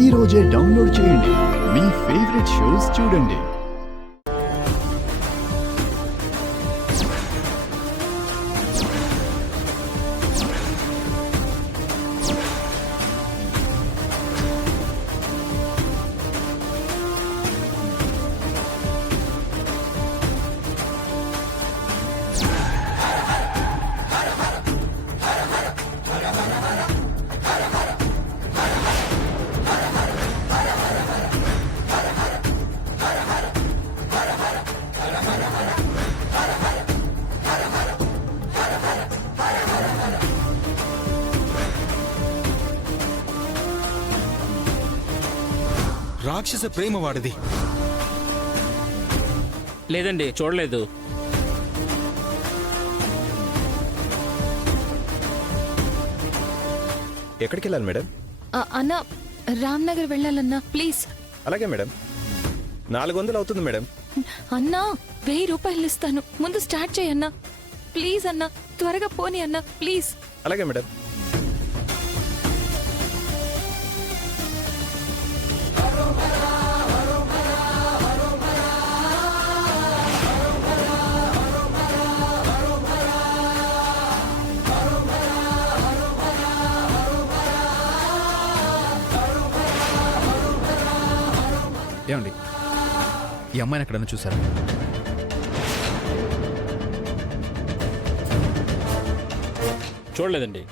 ఈ రోజే డౌన్లోడ్ చేయండి. మీ ఫేవరెట్ షోస్ చూడండి. రాక్షస ప్రేమ వాడిది. లేదండి, చూడలేదు. ఎక్కడికి వెళ్ళాలి మేడం? అన్నా, రామ్నగర్ వెళ్ళాలన్నా, ప్లీజ్. అలాగే మేడం. 400 అవుతుంది మేడం. అన్నా, 1000 రూపాయలు ఇస్తాను, ముందు స్టార్ట్ చేయన్నా. ప్లీజ్ అన్నా, త్వరగా పోనీ అన్నా, ప్లీజ్. అలాగే మేడం. ఏమండి, ఈ అమ్మాయిని ఎక్కడన్నా చూసారా? చూడలేదండి.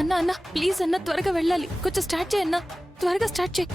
అన్నా అన్నా, ప్లీజ్ అన్నా, త్వరగా వెళ్ళాలి. కొంచెం స్టార్ట్ చేయన్నా, త్వరగా స్టార్ట్ చేయి.